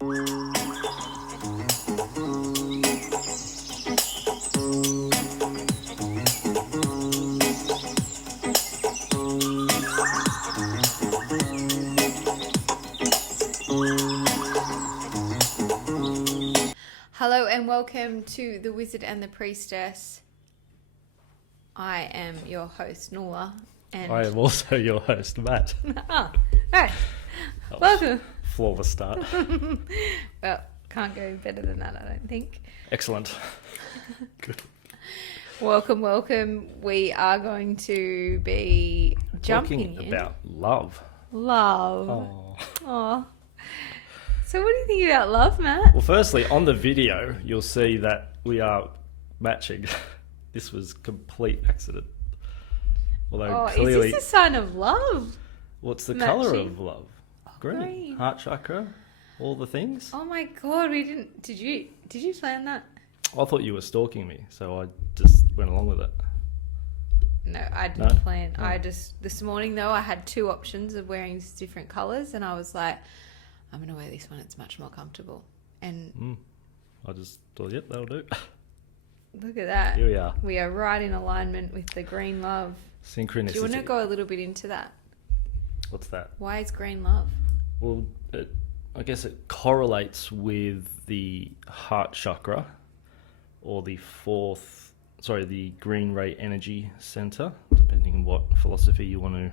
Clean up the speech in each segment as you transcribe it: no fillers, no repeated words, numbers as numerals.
Hello and welcome to The Wizard and the Priestess. I am your host, Nola. And I am also your host, Matt. Right. Welcome. Flawless start. Well, can't go better than that, I don't think. Excellent. Good. Welcome. We are going to be jumping Talking about love. Love. Oh. So what do you think about love, Matt? Well, firstly, on the video, you'll see that we are matching. This was complete accident. Although clearly, is this a sign of love? what's the matching? colour of love? Green. Green. Heart chakra. All the things. Oh my god, we didn't. Did you plan that? I thought you were stalking me, so I just went along with it. No, I didn't No? plan. Oh. I just this morning though I had two options of wearing different colours, and I was like, I'm gonna wear this one. It's much more comfortable. And I just thought, yep, that'll do. look at that. Here we are. We are right in alignment with the green love. Synchronicity. Do you want to go a little bit into that? What's that? Why is green love? Well, I guess it correlates with the heart chakra, or the the green ray energy center, depending on what philosophy you want to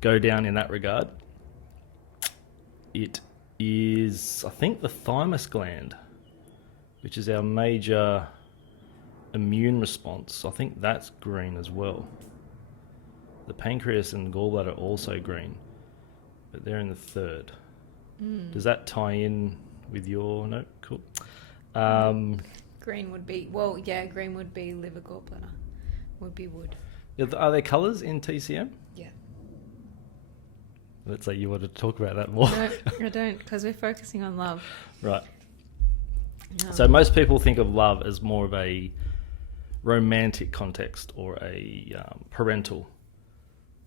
go down in that regard. It is, I think, the thymus gland, which is our major immune response. I think that's green as well. The pancreas and gallbladder are also green, but they're in the third. Does that tie in with your note? Cool. Green would be green would be liver, gallbladder, would be wood. Are there colours in TCM? Yeah. Let's say you wanted to talk about that more. No, I don't, because we're focusing on love. Right. No. So most people think of love as more of a romantic context or a parental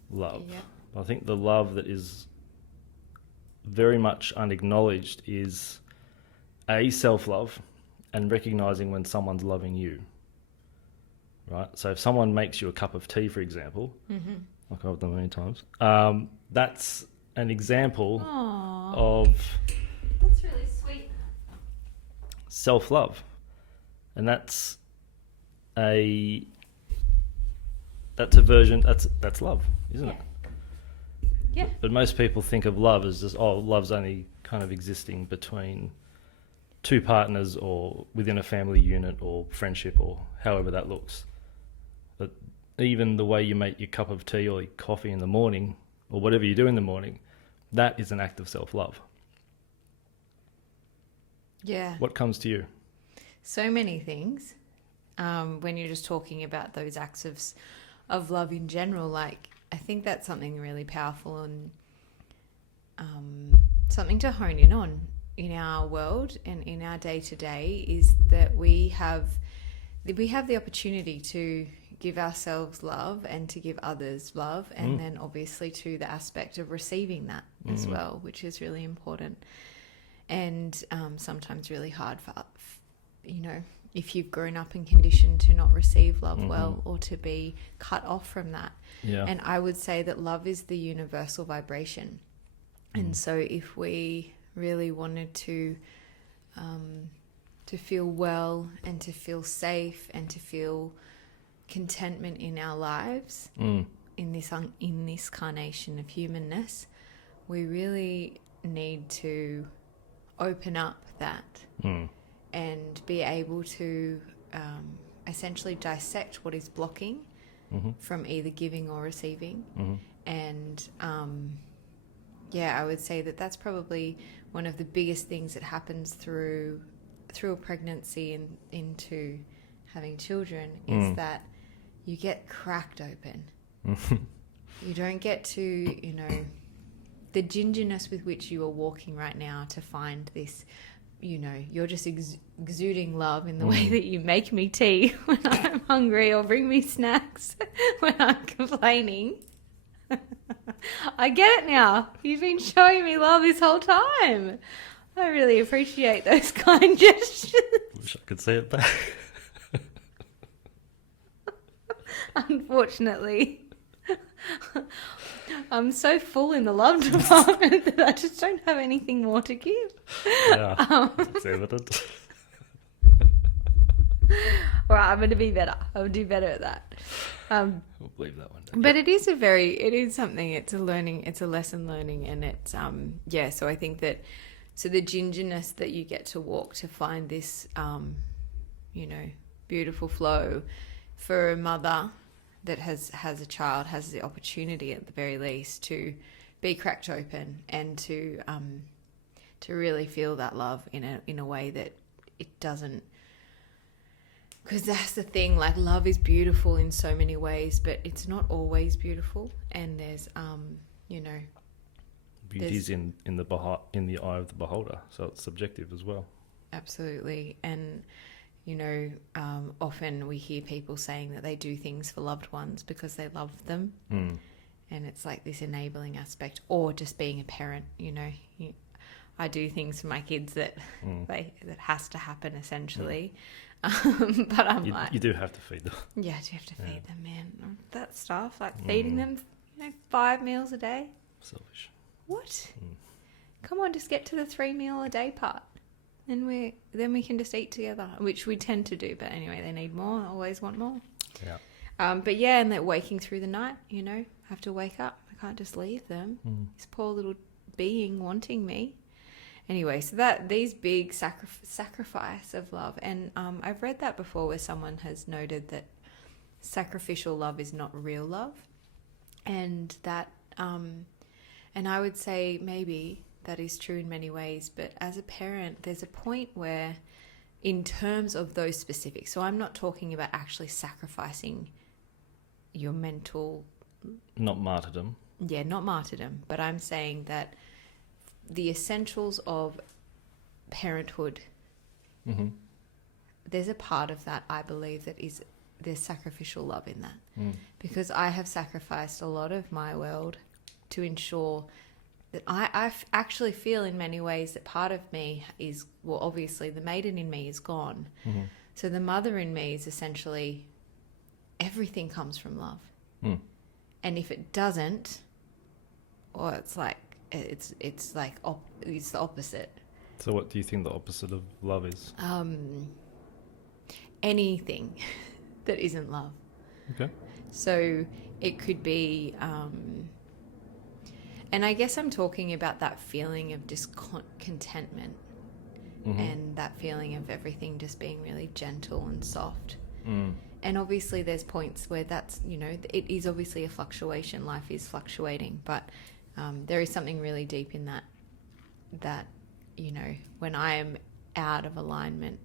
love. Yep. I think the love that is very much unacknowledged is self-love and recognizing when someone's loving you. Right? So if someone makes you a cup of tea, for example, like I've done many times, that's an example Aww. of That's really sweet. self-love, and that's a version that's love, isn't it? Yeah. But most people think of love as just, love's only kind of existing between two partners or within a family unit or friendship or however that looks. But even the way you make your cup of tea or your coffee in the morning or whatever you do in the morning, that is an act of self-love. Yeah. What comes to you? So many things. When you're just talking about those acts of love in general, like I think that's something really powerful and something to hone in on in our world and in our day to day is that we have the opportunity to give ourselves love and to give others love, and then obviously to the aspect of receiving that as well, which is really important and sometimes really hard for if you've grown up and conditioned to not receive love well or to be cut off from that. Yeah. And I would say that love is the universal vibration. And so if we really wanted to feel well and to feel safe and to feel contentment in our lives, in this carnation of humanness, we really need to open up that and be able to essentially dissect what is blocking from either giving or receiving. And I would say that that's probably one of the biggest things that happens through a pregnancy and into having children is that you get cracked open. You don't get to, the gingerness with which you are walking right now to find this, you're just exuding love in the way that you make me tea when I'm hungry or bring me snacks when I'm complaining. I get it now. You've been showing me love this whole time. I really appreciate those kind gestures. Wish I could say it back. Unfortunately, I'm so full in the love department that I just don't have anything more to give. Yeah, it's evident. All right, I'm going to be better. I'll do better at that. We'll believe that one day. But it is something, it's a lesson learning, and it's, so I think that, so the gingerness that you get to walk to find this, beautiful flow for a mother that has a child, has the opportunity at the very least to be cracked open and to really feel that love in a way that it doesn't. Because that's the thing, like, love is beautiful in so many ways, but it's not always beautiful. And there's, beauty's in the eye of the beholder, so it's subjective as well. Absolutely. And, often we hear people saying that they do things for loved ones because they love them. Mm. And it's like this enabling aspect, or just being a parent, I do things for my kids that that has to happen essentially. But you do have to feed them. Yeah, I do have to feed them, man. That stuff, like feeding them, 5 meals a day. Selfish. What? Come on, just get to the 3 meal a day part. And then we can just eat together, which we tend to do. But anyway, they need more. I always want more. Yeah. But yeah, and that waking through the night, have to wake up. I can't just leave them. This poor little being wanting me. Anyway, so that these big sacrifice of love, and I've read that before where someone has noted that sacrificial love is not real love, and that, and I would say maybe that is true in many ways, but as a parent, there's a point where, in terms of those specifics, so I'm not talking about actually sacrificing your mental... Not martyrdom. Yeah, not martyrdom, but I'm saying that the essentials of parenthood, there's a part of that, I believe, that is, there's sacrificial love in that. Because I have sacrificed a lot of my world to ensure that I actually feel in many ways that part of me is, well, obviously the maiden in me is gone. So the mother in me is essentially, everything comes from love. And if it doesn't, or it's like, it's the opposite. So what do you think the opposite of love is? Anything that isn't love. Okay. So it could be, and I guess I'm talking about that feeling of discontentment and that feeling of everything just being really gentle and soft. And obviously there's points where that's, it is obviously a fluctuation. Life is fluctuating, but there is something really deep in that, when I am out of alignment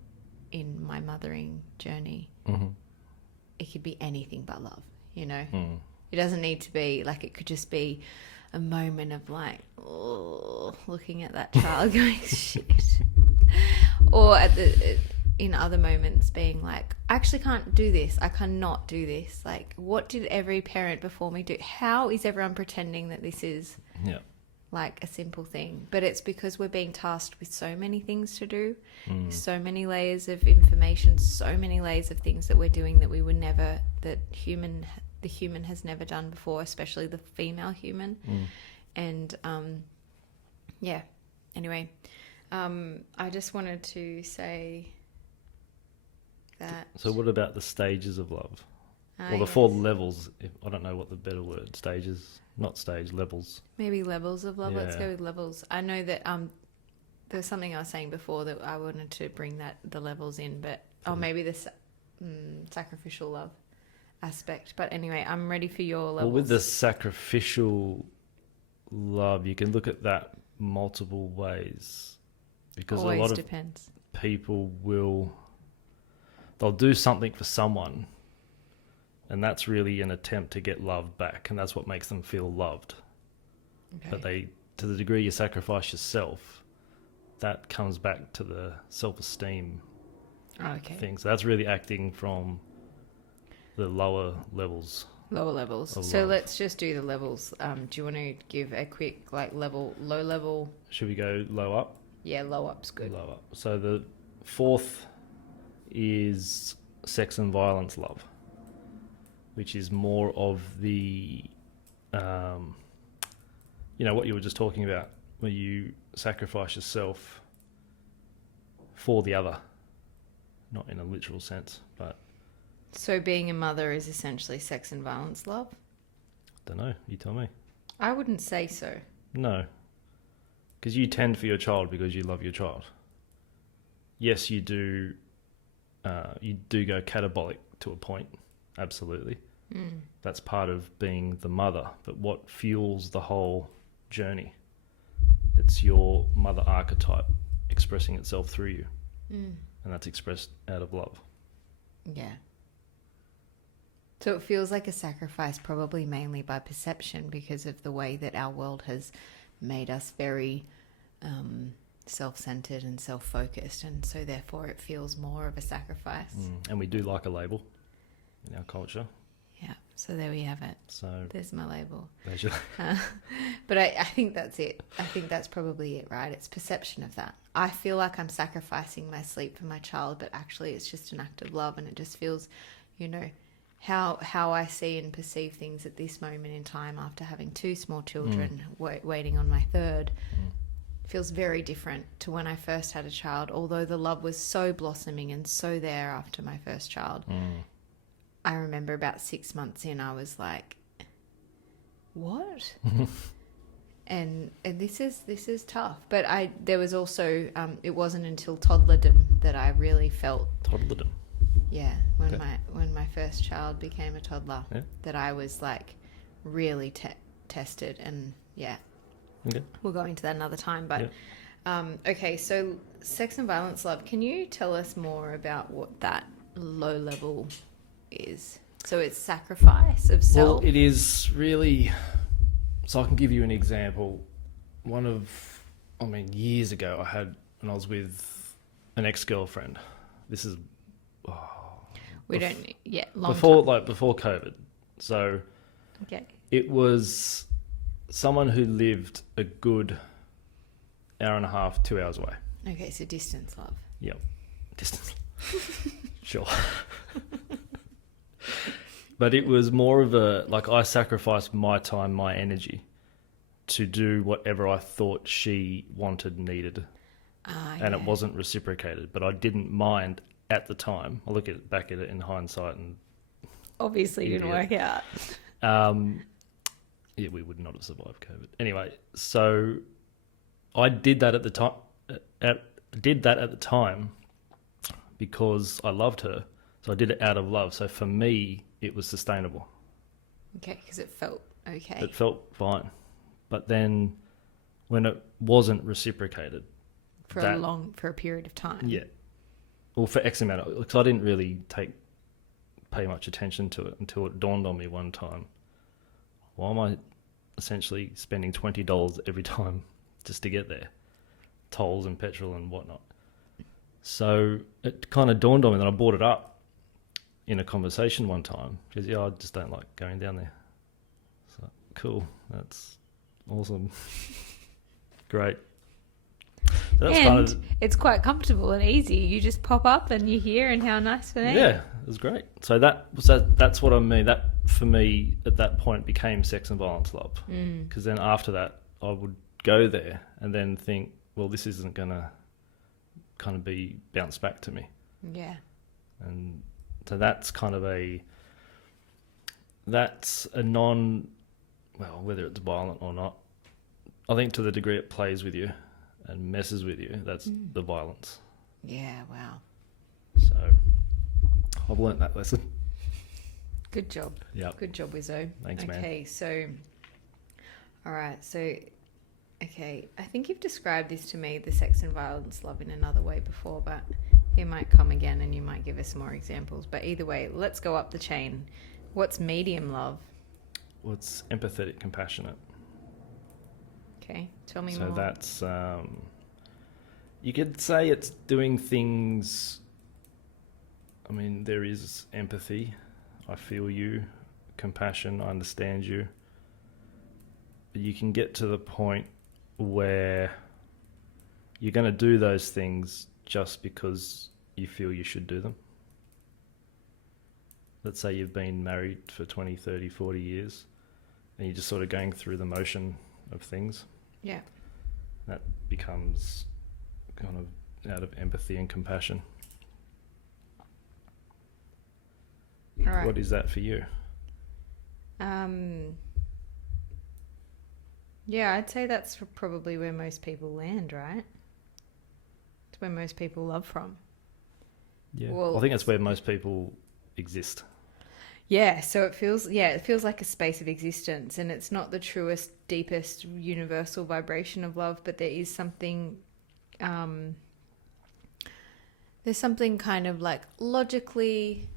in my mothering journey, it could be anything but love, It doesn't need to be, like, it could just be a moment of like, looking at that child going, shit. Or in other moments being like, I actually can't do this. I cannot do this. Like, what did every parent before me do? How is everyone pretending that this is like a simple thing? But it's because we're being tasked with so many things to do, so many layers of information, so many layers of things that we're doing that we would never, the human has never done before, especially the female human. And anyway, I just wanted to say that. So what about the stages of love? Or the 4 levels? I don't know what the better word, stages, not stage, levels. Maybe levels of love. Let's go with levels. I know that there was something I was saying before that I wanted to bring the levels in, but maybe the sacrificial love aspect. But anyway, I'm ready for your levels. Well, with the sacrificial love, you can look at that multiple ways, because always a lot depends. Of people they'll do something for someone, and that's really an attempt to get love back, and that's what makes them feel loved. Okay. But to the degree you sacrifice yourself, that comes back to the self-esteem thing. So that's really acting from the lower levels. So let's just do the levels. Do you want to give a quick low level? Should we go low up? Yeah, low up's good. Low up. So the fourth is sex and violence love, which is more of the, what you were just talking about, where you sacrifice yourself for the other, not in a literal sense, but... So being a mother is essentially sex and violence love? Don't know, you tell me. I wouldn't say so. No, because you tend for your child because you love your child. Yes, you do. You do go catabolic to a point, absolutely. That's part of being the mother. But what fuels the whole journey? It's your mother archetype expressing itself through you, and that's expressed out of love. Yeah. So it feels like a sacrifice, probably mainly by perception, because of the way that our world has made us very self-centered and self-focused, and so therefore it feels more of a sacrifice. And we do like a label in our culture. Yeah, so there we have it. So there's my label. There's your... But I think that's it. I think that's probably it, right? It's perception of that. I feel like I'm sacrificing my sleep for my child, but actually it's just an act of love, and it just feels, how I see and perceive things at this moment in time after having 2 small children, waiting on my third, feels very different to when I first had a child, although the love was so blossoming and so there after my first child. I remember about 6 months in, I was like, what? and this is tough. But there was also, it wasn't until toddlerdom that I really felt... Toddlerdom? Yeah, when my first child became a toddler, that I was like really tested, and Okay. We'll go into that another time. But okay, so sex and violence love. Can you tell us more about what that low level is? So it's sacrifice of self. Well, it is really. So I can give you an example. Years ago, when I was with an ex-girlfriend. This is. Long before time. before COVID. So okay. It was someone who lived a good hour and a half, 2 hours away. Okay, so distance love. Yep. Distance. Sure. But it was more of I sacrificed my time, my energy to do whatever I thought she wanted, needed. And it wasn't reciprocated, but I didn't mind at the time. I look back at it in hindsight, and obviously didn't work out. We would not have survived COVID. Anyway, so I did that at the time. Because I loved her, so I did it out of love. So for me, it was sustainable. Okay, because it felt okay. It felt fine, but then when it wasn't reciprocated for a period of time. Yeah. Well, for X amount, because I didn't really pay much attention to it until it dawned on me one time. Why am I essentially spending $20 every time just to get there? Tolls and petrol and whatnot. So it kind of dawned on me that I brought it up in a conversation one time. She goes, I just don't like going down there. So cool, that's awesome. Great. So that's it's quite comfortable and easy. You just pop up and you're here, and how nice for me. Yeah, it was great. So that's what I mean. That for me at that point became sex and violence love. Because then after that, I would go there and then think, well, this isn't going to kind of be bounced back to me. Yeah. And so that's kind of that's a non, well, whether it's violent or not, I think to the degree it plays with you and messes with you, that's the violence. Yeah, wow. So I've learnt that lesson. Good job. Yeah. Good job, Wizzo. Thanks, man. Okay, so, all right, so, okay, I think you've described this to me, the sex and violence love, in another way before, but it might come again and you might give us more examples. But either way, let's go up the chain. What's medium love? Well, it's empathetic, compassionate. Okay, tell me more. So that's, you could say it's doing things, I mean, there is empathy. I feel you. Compassion, I understand you. But you can get to the point where you're going to do those things just because you feel you should do them. Let's say you've been married for 20, 30, 40 years and you're just sort of going through the motion of things. Yeah. That becomes kind of out of empathy and compassion. All right. What is that for you? Yeah, I'd say that's probably where most people land, right? It's where most people love from. Yeah. Well, I think that's where most people exist. Yeah, so it feels like a space of existence, and it's not the truest, deepest, universal vibration of love, but there is something, there's something kind of like logically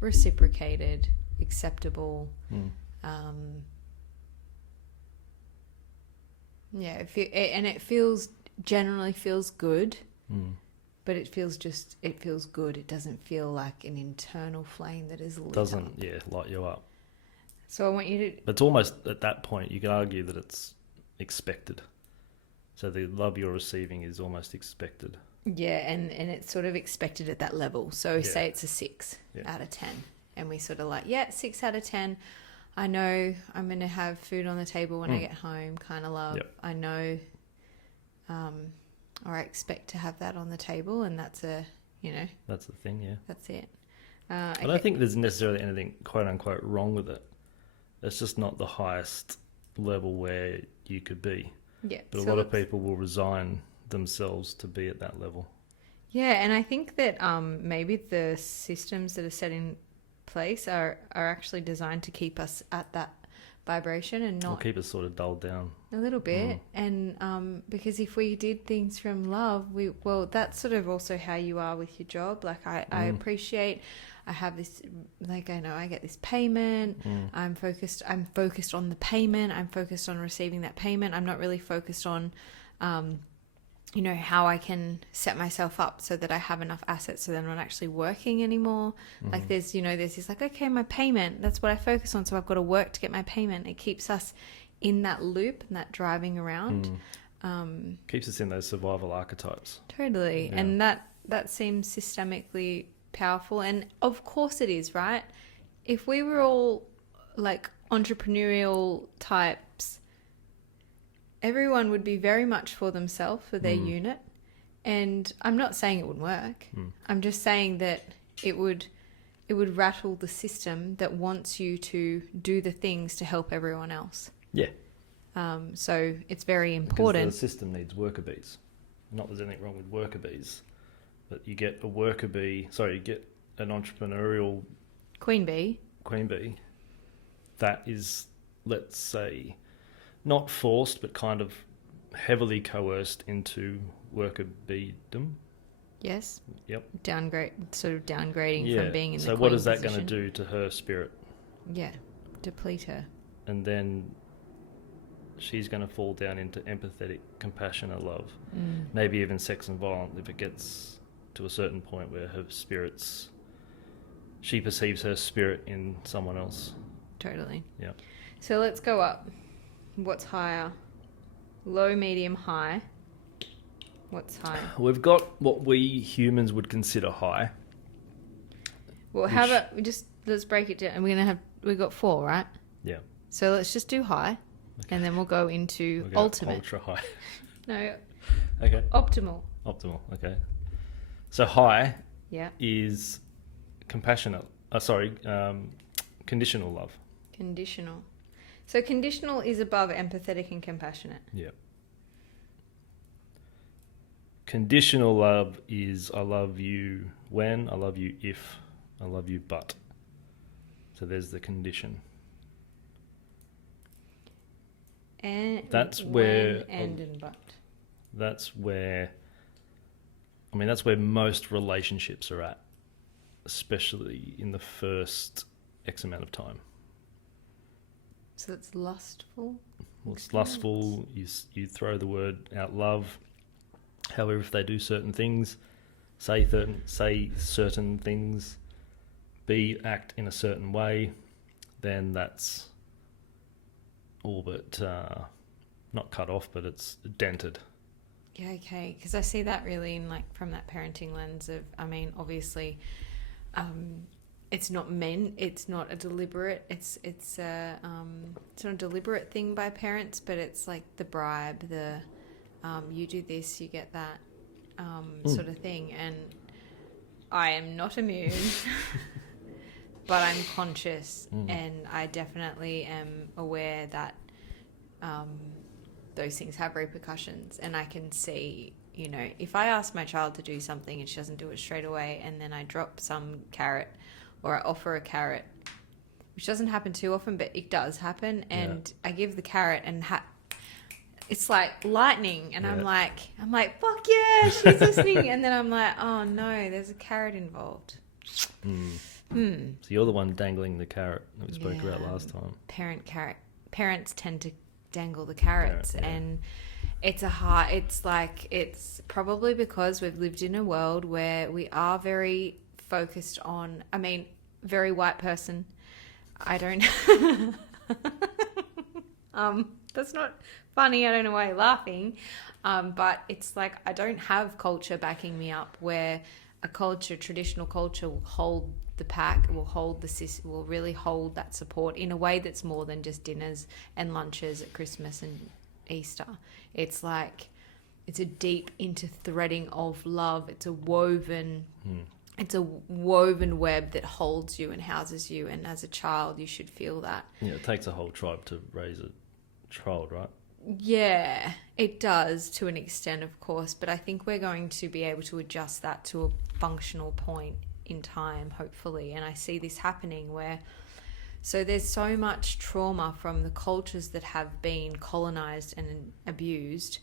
reciprocated, acceptable. Yeah, and it generally feels good, but it feels good. It doesn't feel like an internal flame that is lit up. Light you up. So I want you to... But it's almost, at that point, you could argue that it's expected. So the love you're receiving is almost expected. Yeah, and it's sort of expected at that level. So say it's a 6 out of 10. And we sort of like, 6 out of 10. I know I'm going to have food on the table when I get home, kind of love. Yep. I know, or I expect to have that on the table, and that's That's the thing, yeah. That's it. I don't think there's necessarily anything quote unquote wrong with it. It's just not the highest level where you could be. Yeah. But a lot of people will resign themselves to be at that level. Yeah, and I think that maybe the systems that are set in place are actually designed to keep us at that vibration and not... Or keep us sort of dulled down. A little bit. And because if we did things from love, that's sort of also how you are with your job. Like I appreciate... I have this, like, I know I get this payment. I'm focused on the payment. I'm focused on receiving that payment. I'm not really focused on, how I can set myself up so that I have enough assets so that I'm not actually working anymore. Like there's this like, okay, my payment, that's what I focus on. So I've got to work to get my payment. It keeps us in that loop and that driving around. Keeps us in those survival archetypes. Totally. Yeah. And that seems systemically powerful, and of course it is, right? If we were all like entrepreneurial types, everyone would be very much for themselves, for their unit, and I'm not saying it would work. I'm just saying that it would rattle the system that wants you to do the things to help everyone else. So it's very important. Because the system needs worker bees. Not there's anything wrong with worker bees, but you get you get an entrepreneurial queen bee that is, let's say, not forced, but kind of heavily coerced into worker beedom. Yes. Yep. Downgrading from being in the So what is that going to do to her spirit? Yeah, deplete her. And then she's going to fall down into empathetic, compassionate love. Maybe even sex and violence if it gets to a certain point where she perceives her spirit in someone else. Totally. Yeah. So let's go up. What's higher? Low, medium, high. What's high? We've got what we humans would consider high. Well, how about let's break it down. And we've got 4, right? Yeah. So let's just do high, and then we'll go into ultimate. Ultra high. No. Okay. Optimal. Okay. So high is conditional love. Conditional. So conditional is above empathetic and compassionate. Yeah. Conditional love is I love you when, I love you if, I love you but. So there's the condition. And that's when, where and but. That's where most relationships are at, especially in the first X amount of time. So it's lustful? Well, it's lustful. You throw the word out love. However, if they do certain things, say certain things, act in a certain way, then that's all but not cut off, but it's dented. Yeah, okay. Because I see that really in like from that parenting lens of, I mean, obviously, it's not meant. It's not a deliberate. It's not a deliberate thing by parents, but it's like the bribe, the you do this, you get that sort of thing. And I am not immune, but I'm conscious, and I definitely am aware that those things have repercussions. And I can see, you know, if I ask my child to do something and she doesn't do it straight away, and then I drop some carrot or I offer a carrot, which doesn't happen too often, but it does happen, and I give the carrot and it's like lightning, and I'm like, fuck yeah, she's listening. And then I'm like, oh no, there's a carrot involved. So you're the one dangling the carrot that we spoke about last time. Parents tend to dangle the carrots, and it's probably because we've lived in a world where we are very focused on, I mean, very white person. I don't that's not funny. I don't know why you're laughing. But it's like, I don't have culture backing me up, where traditional culture will hold the pack, will really hold that support in a way that's more than just dinners and lunches at Christmas and Easter. It's like, it's a deep interthreading of love. It's a woven web that holds you and houses you. And as a child, you should feel that. Yeah, it takes a whole tribe to raise a child, right? Yeah, it does to an extent, of course. But I think we're going to be able to adjust that to a functional point in time, hopefully. And I see this happening so there's so much trauma from the cultures that have been colonized and abused,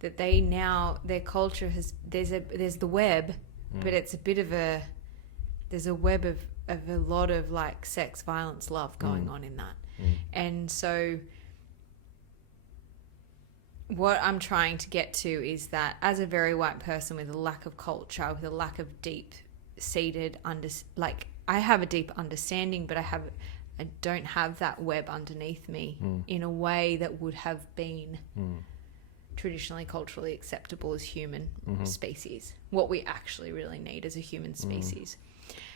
that their culture there's the web, but it's a bit of there's a web of a lot of like sex, violence, love going on in that. And so what I'm trying to get to is that, as a very white person with a lack of culture, with a lack of deep-seated I have a deep understanding, but I don't have that web underneath me in a way that would have been traditionally culturally acceptable as human species, what we actually really need as a human species.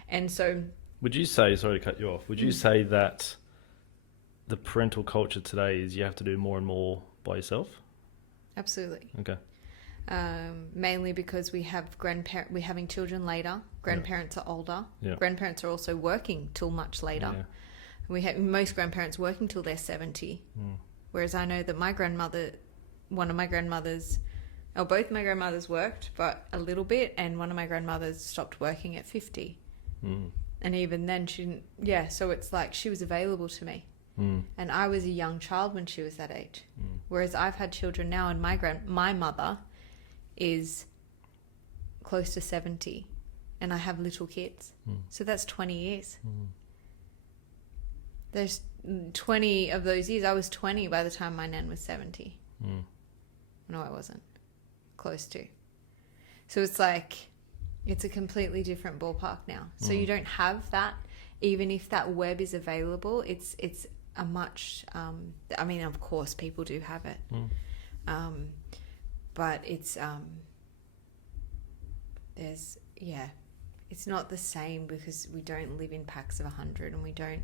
And so, would you say, sorry to cut you off, would you say that the parental culture today is you have to do more and more by yourself? Absolutely. Okay. Mainly because we're having children later. Grandparents are older. Yeah. Grandparents are also working till much later. Yeah. We have most grandparents working till they're 70. Whereas I know that both my grandmothers worked, but a little bit, and one of my grandmothers stopped working at 50. And even then she didn't, so it's like she was available to me. And I was a young child when she was that age. Whereas I've had children now, and my mother is close to 70, and I have little kids. So that's 20 years. There's 20 of those years. I was 20 by the time my nan was 70. No, I wasn't. Close to. So it's like, it's a completely different ballpark now. So you don't have that. Even if that web is available, it's a much, I mean, of course people do have it. But it's, it's not the same, because we don't live in packs of 100, and we don't,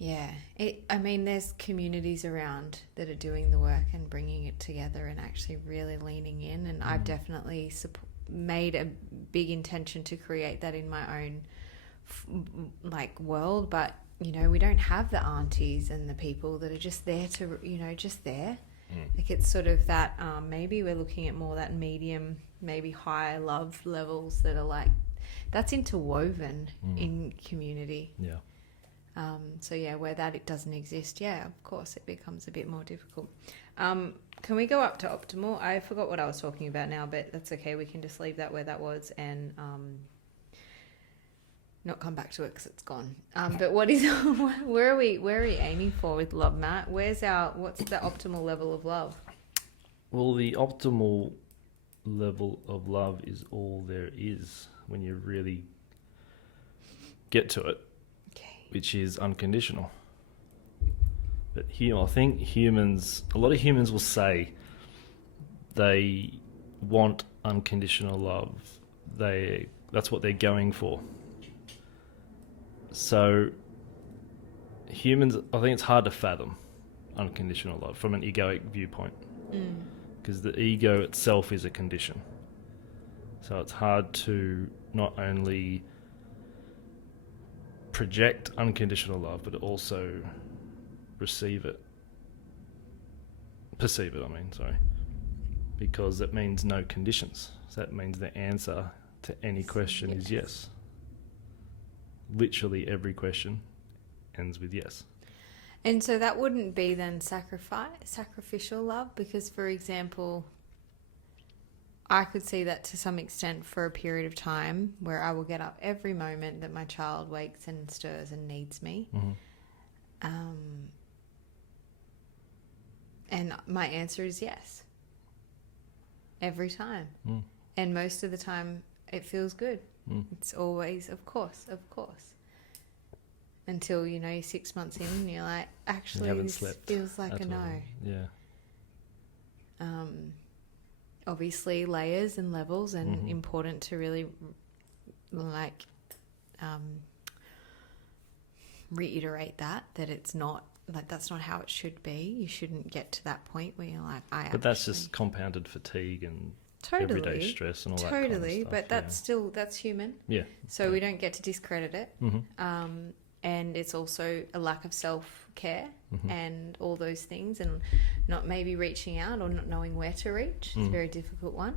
there's communities around that are doing the work and bringing it together and actually really leaning in. And I've definitely made a big intention to create that in my own world. But, you know, we don't have the aunties and the people that are just there to, just there. Like, it's sort of that, maybe we're looking at more that medium, maybe higher love levels that are like, that's interwoven in community. Yeah. Where it doesn't exist, of course it becomes a bit more difficult. Can we go up to optimal? I forgot what I was talking about now, but that's okay. We can just leave that where that was and not come back to it because it's gone. But where are we aiming for with love, Matt? What's the optimal level of love? Well, the optimal level of love is all there is when you really get to it. Which is unconditional. But I think a lot of humans will say they want unconditional love. That's what they're going for. So humans, I think it's hard to fathom unconditional love from an egoic viewpoint, because the ego itself is a condition. So it's hard to not only project unconditional love, but also perceive it, because it means no conditions. So that means the answer to any question is yes. Literally every question ends with yes. And so that wouldn't be then sacrificial love, because, for example, I could see that to some extent for a period of time where I will get up every moment that my child wakes and stirs and needs me. And my answer is yes. Every time. And most of the time it feels good. It's always, of course. Until, you're 6 months in and you're like, actually, this feels like a no. Yeah. Obviously layers and levels, and important to really reiterate that it's not that's not how it should be. You shouldn't get to that point where you're like, but that's just compounded fatigue and everyday stress and all that kind of stuff. But that's human. Yeah. So we don't get to discredit it. And it's also a lack of self-care and all those things, and not maybe reaching out or not knowing where to reach. It's a very difficult one.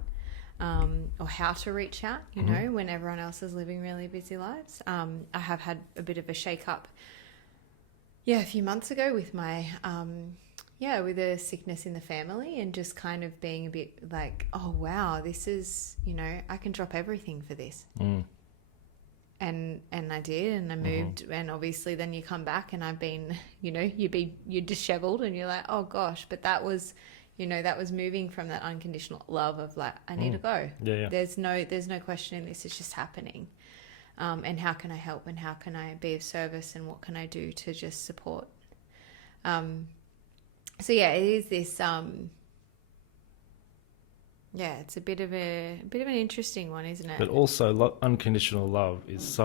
Or how to reach out, when everyone else is living really busy lives. I have had a bit of a shake-up, a few months ago with my, with a sickness in the family, and just kind of being a bit like, oh, wow, this is, I can drop everything for this. And I did, and I moved, and obviously then you come back and I've been, you're disheveled and you're like, oh gosh, but that was, that was moving from that unconditional love of like, I need to go. Yeah. There's no question in this. It's just happening. And how can I help, and how can I be of service, and what can I do to just support? It is this, it's a bit of an interesting one, isn't it? But also, unconditional love is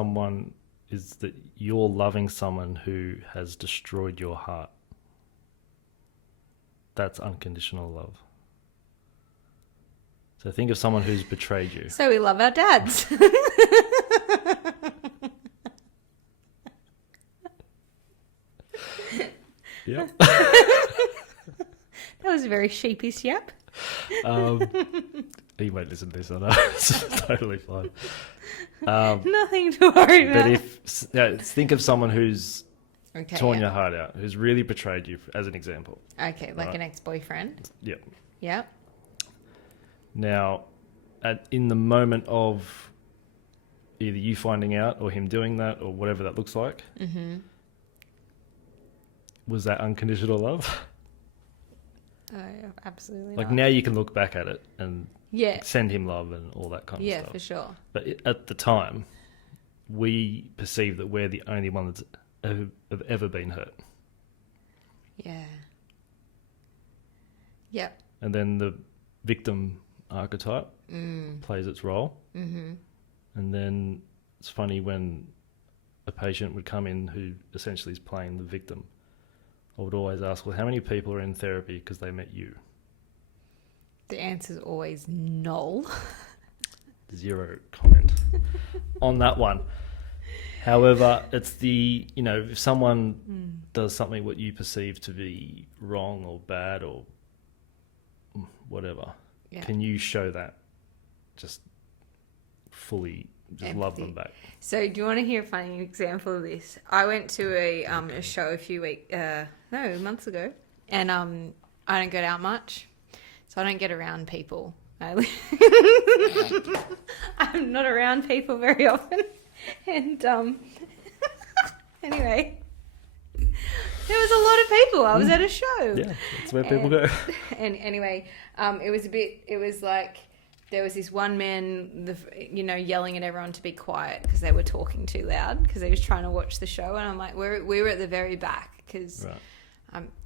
that you're loving someone who has destroyed your heart. That's unconditional love. So think of someone who's betrayed you. So we love our dads. Yep. That was a very sheepish yep. He won't listen to this, I know. It's totally fine. Nothing to worry about. But think of someone who's torn your heart out, who's really betrayed you, as an example. Okay, like an ex-boyfriend. Yep. Yep. Now, in the moment of either you finding out or him doing that or whatever that looks like, was that unconditional love? Absolutely like not. now you can look back at it and send him love and all that kind of stuff. Yeah, for sure. But at the time, we perceive that we're the only one that's have ever been hurt. Yeah. Yep. And then the victim archetype plays its role. And then it's funny when a patient would come in who essentially is playing the victim. I would always ask, well, how many people are in therapy because they met you? The answer is always null. 0 comment on that one. However, it's if someone does something what you perceive to be wrong or bad or whatever, can you show that just fully, just love them back? So do you want to hear a funny example of this? I went to a show months ago, and I don't go out much, so I don't get around people. I'm not around people very often. And anyway, there was a lot of people. I was at a show. Yeah, that's where people go. And anyway, it was like there was this one man, yelling at everyone to be quiet because they were talking too loud because he was trying to watch the show. And I'm like, we were at the very back because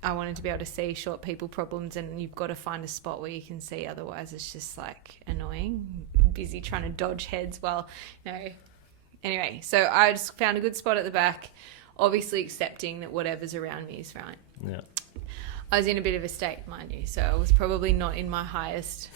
I wanted to be able to see short people problems, and you've got to find a spot where you can see, otherwise it's just like annoying, busy trying to dodge heads while, you know. Anyway, so I just found a good spot at the back, obviously accepting that whatever's around me is fine. Yeah. I was in a bit of a state, mind you, so I was probably not in my highest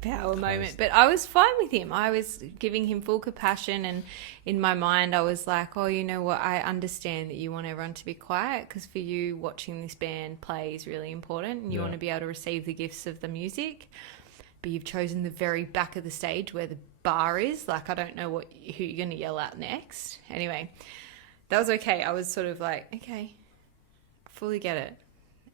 power moment, but I was fine with him. I was giving him full compassion, and in my mind I was like, oh, you know what, I understand that you want everyone to be quiet, because for you watching this band play is really important, and you want to be able to receive the gifts of the music, but you've chosen the very back of the stage where the bar is. Like, I don't know who you're going to yell at next. Anyway, that was okay. I was sort of like, okay, fully get it.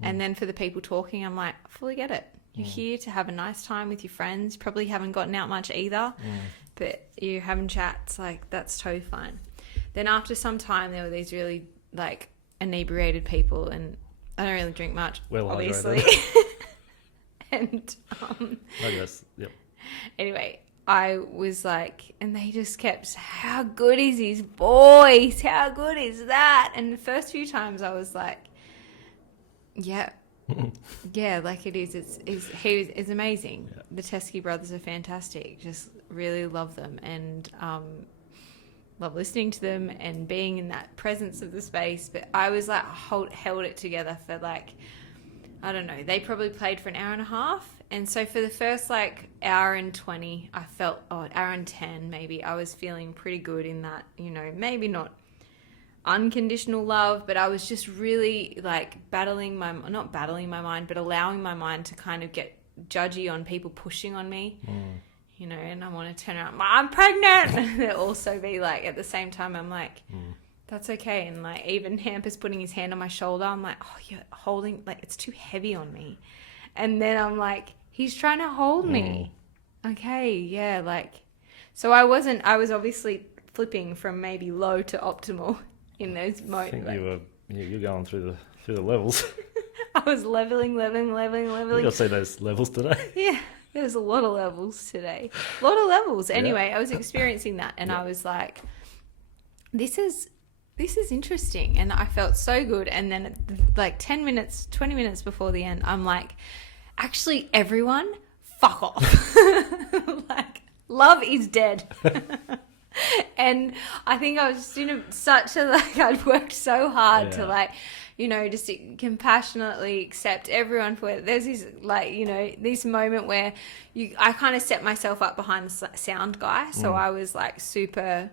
And then for the people talking, I'm like, fully get it. You're here to have a nice time with your friends. Probably haven't gotten out much either, but you're having chats. Like, that's totally fine. Then after some time, there were these really, like, inebriated people, and I don't really drink much, obviously. And I guess, yep. Anyway, I was like, and they just kept, how good is his voice? How good is that? And the first few times I was like, yeah. Yeah, like it is. It's amazing. Yeah. The Teskey brothers are fantastic. Just really love them, and love listening to them and being in that presence of the space. But I was like held it together for like, I don't know. They probably played for an hour and a half, and so for the first like hour and 20, I felt hour and 10 maybe. I was feeling pretty good in that, you know, maybe not unconditional love, but I was just really like not battling my mind, but allowing my mind to kind of get judgy on people pushing on me, you know, and I want to turn around, I'm pregnant, and also be like, at the same time, I'm like, that's okay. And like, even Hampus putting his hand on my shoulder, I'm like, oh, you're holding, like, it's too heavy on me. And then I'm like, he's trying to hold me. Okay. Yeah. Like, so I was obviously flipping from maybe low to optimal in those moments. I think you're going through the levels. I was leveling. We got to see those levels today. Yeah, there was a lot of levels today. A lot of levels. Anyway, I was experiencing that, and I was like, this is interesting, and I felt so good. And then like 10 minutes, 20 minutes before the end, I'm like, actually, everyone, fuck off. Like, love is dead. And I think I was just in such a, like, I'd worked so hard to, like, you know, just compassionately accept everyone for it. There's this, like, you know, this moment where I kind of set myself up behind the sound guy. So I was like super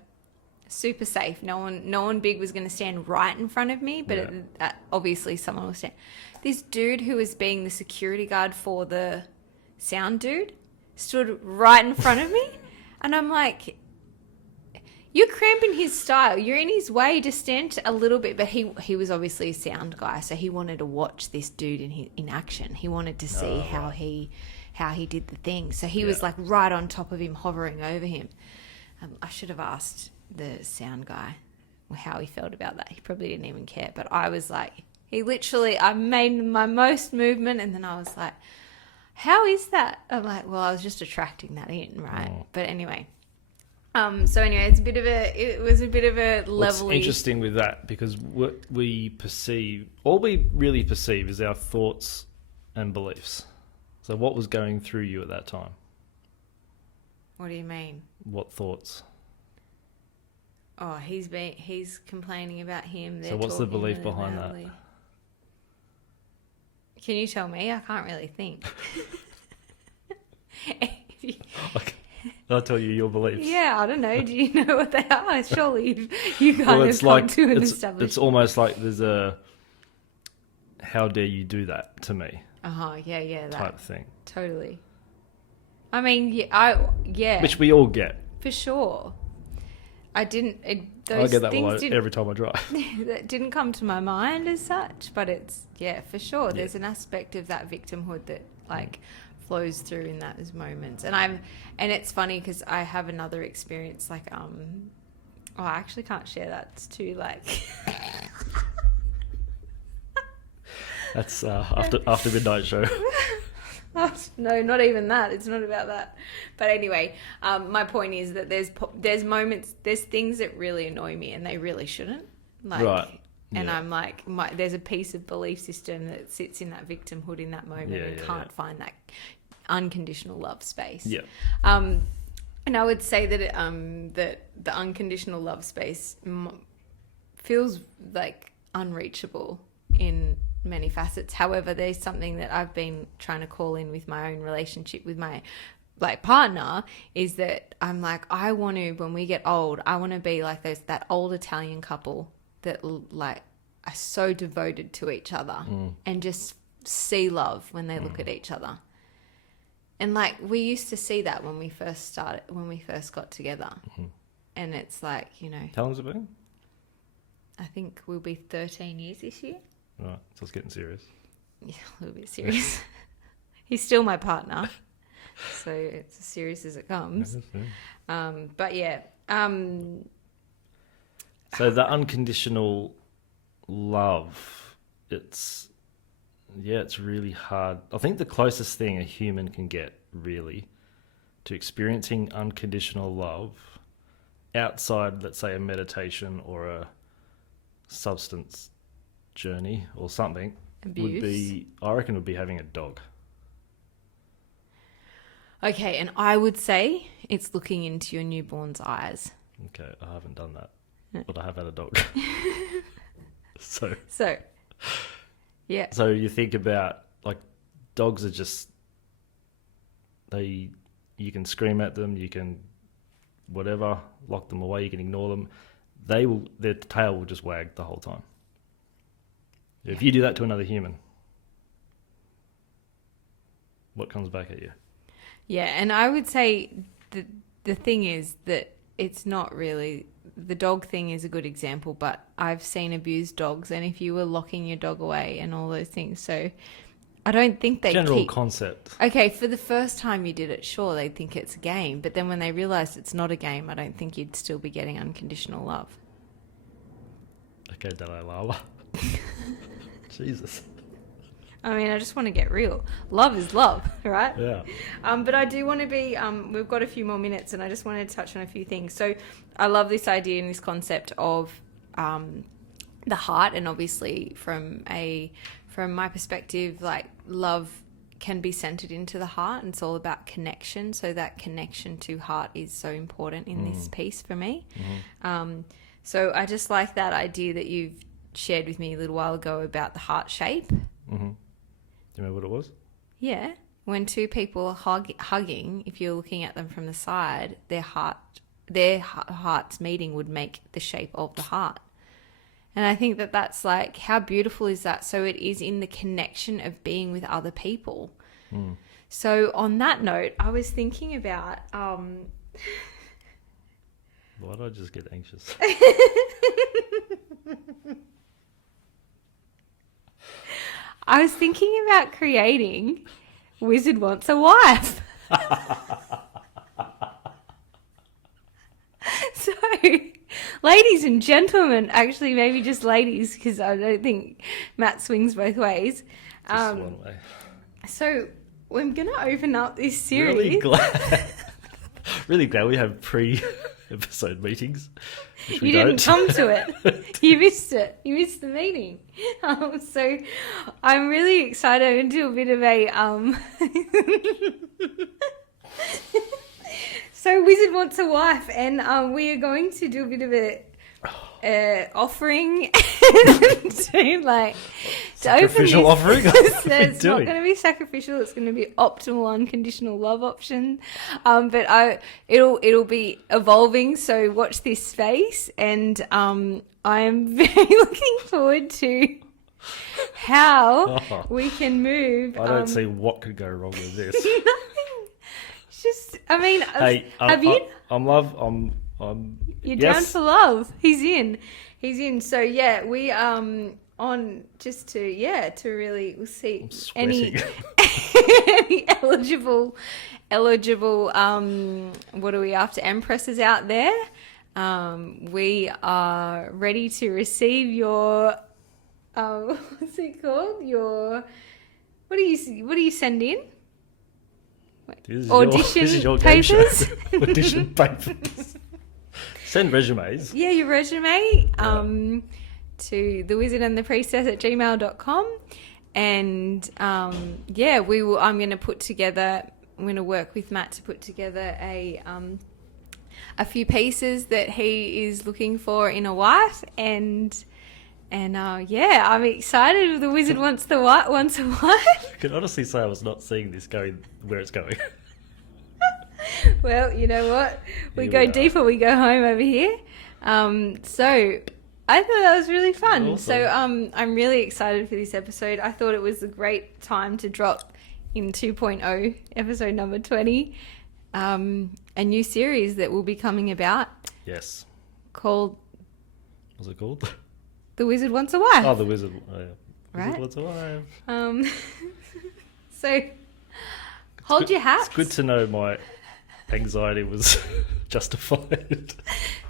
safe. No one big was going to stand right in front of me, but obviously someone was standing. This dude who was being the security guard for the sound dude stood right in front of me. And I'm like, you're cramping his style. You're in his way. Just stand a little bit. But he was obviously a sound guy, so he wanted to watch this dude in action. He wanted to see how he did the thing. So he was like right on top of him, hovering over him. I should have asked the sound guy how he felt about that. He probably didn't even care. But I was like, I made my most movement, and then I was like, how is that? I'm like, well, I was just attracting that in, right? Oh. But anyway. So anyway, it was a bit of a level. What's interesting with that, because what we perceive, all we really perceive is our thoughts and beliefs. So what was going through you at that time? What do you mean? What thoughts? Oh, he's complaining about him. So what's the belief really behind loudly. That? Can you tell me? I can't really think. Okay. I'll tell you your beliefs. Yeah, I don't know. Do you know what they are? Surely you kind of come to an establishment. It's almost like there's a, how dare you do that to me? Yeah, that type thing. Totally. I mean, yeah. Which we all get. For sure. I get that every time I drive. That didn't come to my mind as such, but it's, for sure. There's an aspect of that victimhood that, like, flows through in those moments. And it's funny because I have another experience, like, I actually can't share that. It's too, like... That's after midnight show. No, not even that. It's not about that. But anyway, my point is that there's moments, there's things that really annoy me, and they really shouldn't. Like, right. And I'm like, there's a piece of belief system that sits in that victimhood in that moment and can't find that unconditional love space. Yeah. And I would say that that the unconditional love space feels like unreachable in many facets. However, there's something that I've been trying to call in with my own relationship with my partner, is that I'm like, I want to, when we get old, I want to be like that old Italian couple that like are so devoted to each other and just see love when they look at each other. And like, we used to see that when we first got together. And it's like, you know, How long's it been? I think we'll be 13 years this year. Right, so it's getting serious. Yeah, a little bit serious. He's still my partner, so it's as serious as it comes. But yeah. So the unconditional love, it's really hard. I think the closest thing a human can get really to experiencing unconditional love outside, let's say, a meditation or a substance journey or something, Abuse. would be having a dog. Okay, and I would say it's looking into your newborn's eyes. Okay, I haven't done that, but I have had a dog. So yeah. So you think about, like, dogs are just, you can scream at them, you can whatever, lock them away, you can ignore them. Their tail will just wag the whole time. If you do that to another human, what comes back at you? Yeah, and I would say the thing is that it's not really, the dog thing is a good example, but I've seen abused dogs, and if you were locking your dog away and all those things, so I don't think they General concept. Okay, for the first time you did it, sure, they'd think it's a game, but then when they realised it's not a game, I don't think you'd still be getting unconditional love. Okay, Dalai Lama. Jesus. I mean, I just want to get real. Love is love, right? Yeah. But I do want to be, we've got a few more minutes, and I just wanted to touch on a few things. So I love this idea and this concept of the heart, and obviously from my perspective, like, love can be centered into the heart, and it's all about connection. So that connection to heart is so important in this piece for me. So I just like that idea that you've shared with me a little while ago about the heart shape. Do you remember what it was? Yeah. When two people are hugging, if you're looking at them from the side, their hearts meeting would make the shape of the heart. And I think that that's like, how beautiful is that? So it is in the connection of being with other people. So on that note, I was thinking about... Why did I just get anxious? I was thinking about creating Wizard Wants a Wife. So, ladies and gentlemen, actually maybe just ladies, because I don't think Matt swings both ways. Just one way. So we're going to open up this series. Really glad we have pre-episode meetings. You didn't come to it. You missed it. You missed the meeting. So I'm really excited. I'm going to do a bit of a... So Wizard Wants a Wife, and we are going to do a bit of a offering to like... Sacrificial offering? It's not going to be sacrificial. It's going to be optimal unconditional love option. But it'll be evolving. So watch this space, and I am very looking forward to how we can move. I don't see what could go wrong with this. Nothing. It's just, I mean, Hey, have you? I'm love. You're yes. down for love. He's in. So yeah, we on just to really, we'll see any eligible what are we after, empresses out there. We are ready to receive your what's it called, your what do you send in? This is your game show. papers. Audition papers. Send resumes. Yeah, your resume. to thewizardandthepriestess@gmail.com. And yeah, I'm going to work with Matt to put together a few pieces that he is looking for in a wife, and yeah, I'm excited. The wizard wants a wife. I can honestly say I was not seeing this going where it's going. Well, you know what? We Here go we are. deep or we go home over here. So I thought that was really fun. Awesome. So I'm really excited for this episode. I thought it was a great time to drop in 2.0, episode number 20, a new series that will be coming about Yes. called What's it called? The Wizard Wants a Wife. Oh, the wizard. Oh, yeah. Right. Wizard wants a wife. So hold your hats. It's good to know my anxiety was justified.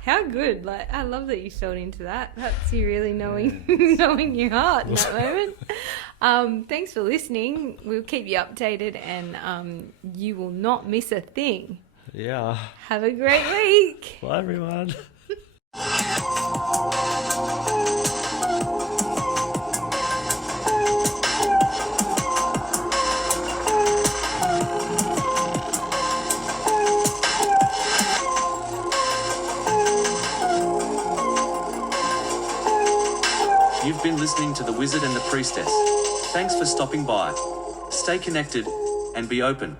How good! Like, I love that you fell into that. That's you really knowing knowing your heart in that moment. Thanks for listening. We'll keep you updated, and you will not miss a thing. Yeah. Have a great week. Bye, everyone. You've been listening to The Wizard and the Priestess. Thanks for stopping by. Stay connected and be open.